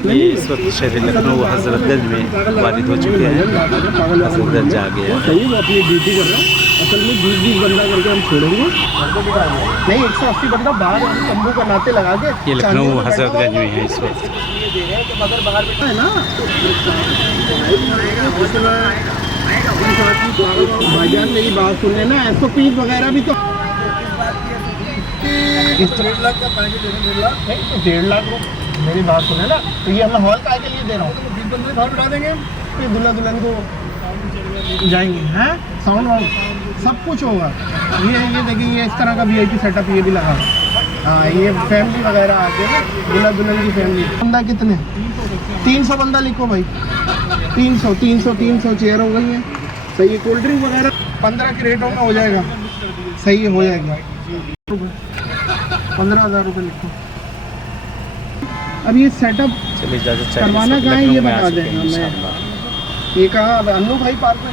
ये इस वक्त शहर लखनऊ हजरतगंज में वारिद हो चुके हैं। हजरतगंज आ गया है। सही, वो अपनी ड्यूटी कर रहा है। असल में 20-20 बंदा करके हम छोड़ेंगे नहीं, 180 बंदा बाहर हम तंबू का नाते लगा के। ये लखनऊ हजरतगंज में है इस वक्त। है ना भाईजान, मेरी बात सुने ना, SOP वगैरह भी तो 1.5 लाख का पैकेज दे रहे हैं। 1.5 लाख मेरी बात सुने ना, तो ये मैं हॉल का के लिए दे रहा हूँ। 20 बंदे बाहर बिठा देंगे, फिर दुल्हा दुल्हन को जाएंगे हैं, साउंड वाउंड सब कुछ होगा। ये देखिए, ये इस तरह का VIP सेटअप ये भी लगा। हाँ, ये फैमिली वगैरह आते हैं, दुल्हा दुल्हन की फैमिली। बंदा कितने? 300 बंदा लिखो भाई। 300 चेयर हो गई है। सही है। कोल्ड ड्रिंक वगैरह 15 की रेटों में हो जाएगा। सही हो जाएगा। 15,000 रुपये लिखो। अब ये सेटअप करवाना कहाँ है ये बता दें हमें। ये कहाँ? अन्नू भाई पार्क में